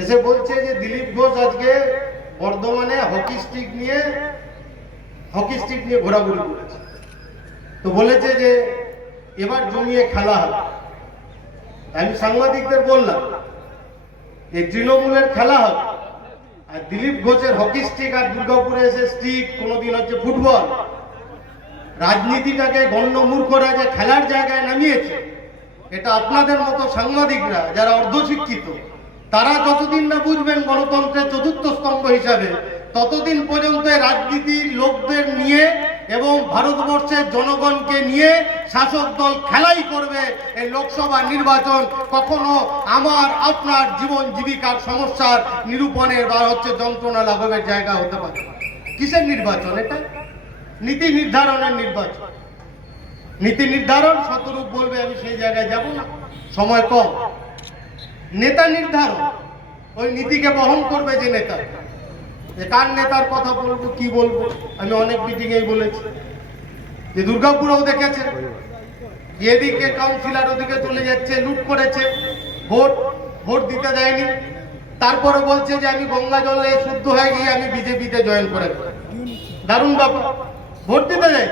এসে বলছে যে দিলীপ ঘোষ আজকে বর্ধমানে হকি স্টিক নিয়ে, হকি স্টিক নিয়ে ঘোরাঘুরি করেছে। তো বলেছে যে এবার জমিয়ে খেলা হবে। আমি সাংবাদিকদের বললাম এই তৃণমূলের খেলা হবে। আর দিলীপ ঘোষের হকি স্টিক আর দুর্গাপুরে এসে স্টিক কোনোদিন হচ্ছে ফুটবল। রাজনীতিটাকে গণ্য মূর্খরা যে খেলার জায়গায় নামিয়েছে। এটা আপনাদের মতো সাংবাদিকরা, যারা অর্ধশিক্ষিত তারা যতদিন না বুঝবেন গণতন্ত্রের চতুর্থ স্তম্ভ হিসাবে, ততদিন পর্যন্ত রাজনীতির লোকদের নিয়ে এবং ভারতবর্ষের জনগণকে নিয়ে শাসক দল খেলাই করবে এই লোকসভা নির্বাচন কখনো আমার, আপনার জীবন জীবিকার সমস্যার নিরূপণের বা হচ্ছে যন্ত্রণা লাঘবের জায়গা হতে পারে। কিসের নির্বাচন এটা? নীতি নির্ধারণের নির্বাচন। নীতি নির্ধারণ শতরূপ বলবে আমি সেই জায়গায় যাব না। সময় কম। নেতা নির্ধারণ ওই নীতিকে বহন করবে যে নেতা। যে কার নেতার কথা বলব, কি বলব, আমি অনেক মিটিংয়েই বলেছি। যে দুর্গাপুরেও দেখেছে। এদিকে কাউন্সিলর ওদিকে চলে যাচ্ছে লুট করেছে। ভোট ভোট দিতে দেয়নি। তারপরে বলছে যে আমি গঙ্গা জলে শুদ্ধ হয়ে গিয়ে আমি বিজেপিতে জয়েন করে দারুণ ব্যাপার। ভোট দিতে যায়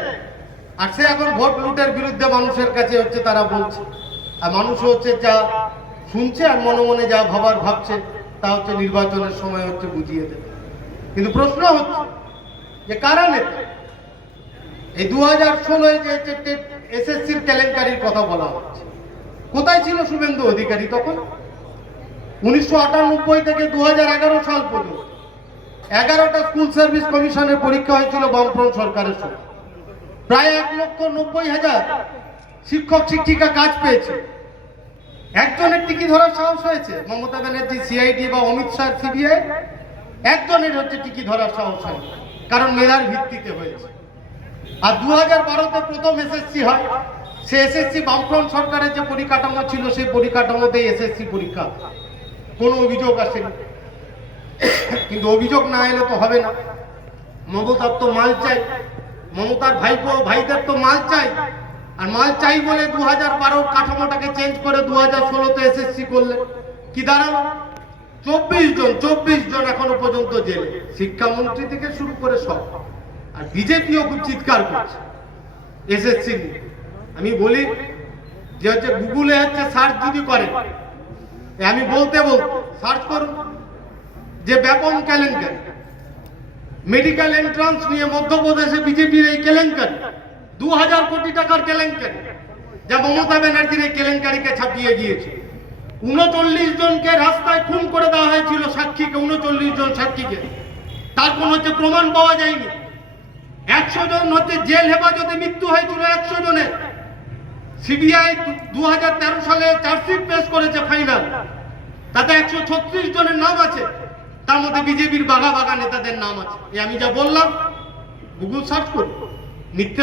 আর সে এখন ভোট লুটের বিরুদ্ধে মানুষের কাছে হচ্ছে, তারা বলছে। আর মানুষ হচ্ছে যা শুনছে আর মনে মনে যা ভাবার ভাবছে, তা হচ্ছে নির্বাচনের সময় হচ্ছে বুঝিয়ে দেবে। কিন্তু প্রশ্ন হচ্ছে যে কারা নেতা এই দু হাজার ষোলোয় যে এসএসসির কেলেঙ্কারির কথা বলা হচ্ছে। কোথায় ছিল শুভেন্দু অধিকারী তখন? উনিশশো আটানব্বই থেকে দু হাজার এগারো সাল পর্যন্ত। এগারোটা স্কুল সার্ভিস কমিশনের পরীক্ষা হয়েছিল বামফ্রন্ট সরকারের সময় প্রায় এক লক্ষ নব্বই হাজার শিক্ষক শিক্ষিকা কাজ পেয়েছে। একজনের টিকি ধরার সাহস হয়েছে? মমতা ব্যানার্জি সিআইডি বা অমিত শাহ সিবিআই একজনের হচ্ছে টিকি ধরার সাহস হয় কারণ মেধার ভিত্তিতে হয়েছে। আর দু হাজার বারোতে প্রথম এসএসসি হয়। সে এসএসসি বামফ্রন্ট সরকারের যে পরিকাঠামো ছিল, সেই পরিকাঠামোতেই এসএসসি পরীক্ষা কোনো অভিযোগ আসেনি। কিন্তু অভিযোগ না এলে তো হবে না। মমতার তো মাল চাই। মমতার ভাইপো, ভাইদের তো মাল চাই। আর মাল চাই বলে দু হাজার বারোর কাঠামোটাকে চেঞ্জ করে দু হাজার ষোলোতে এসএসসি করলে কি দাঁড়াল? চব্বিশ জন চব্বিশ জন এখনও পর্যন্ত জেলে। শিক্ষামন্ত্রী থেকে শুরু করে সব। আর বিজেপিও খুব চিৎকার করছে এসএসসি নিয়ে। আমি বলি, যে হচ্ছে গুগলে হচ্ছে সার্চ যদি করে আমি বলতে বলতে সার্চ করুন, যে ব্যাপন কেলেঙ্কারি মেডিকেল এন্ট্রান্স নিয়ে মধ্যপ্রদেশে বিজেপির এই কেলেঙ্কারি দু হাজার কোটি টাকার কেলেঙ্কারি, যা মমতা ব্যানার্জির এই কেলেঙ্কারিকে ছাপিয়ে গিয়েছে। উনচল্লিশ জনকে রাস্তায় খুন করে দেওয়া হয়েছিল সাক্ষীকে, উনচল্লিশ জন সাক্ষীকে। তার কোন হচ্ছে প্রমাণ পাওয়া যায়নি। একশো জন হচ্ছে জেল হেফাজতে মৃত্যু হয়েছিল একশো জনের। সিবিআই দু হাজার তেরো সালে চার্জশিট পেশ করেছে ফাইনাল। তাতে একশো ছত্রিশ জনের নাম আছে। তার মধ্যে বিজেপির বাঘা বাঘা নেতাদের নাম আছে। এই আমি যা বললাম গুগল সার্চ করুন। মিথ্যে